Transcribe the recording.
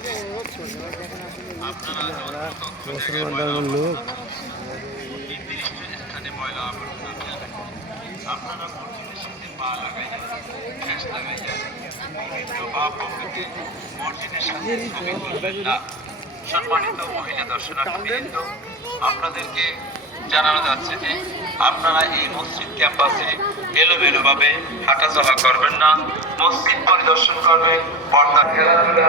সুন্দর সুন্দর মুসলমানদের লোক সম্মানিত মহিলা দর্শনার্থীবৃন্দ আপনাদেরকে জানানো যাচ্ছে যে আপনারা এই মসজিদ ক্যাম্পাসে এলোমেলো ভাবে হাঁটাচলা করবেন না মসজিদ পরিদর্শন করবেন পর্দা খেলাধুলা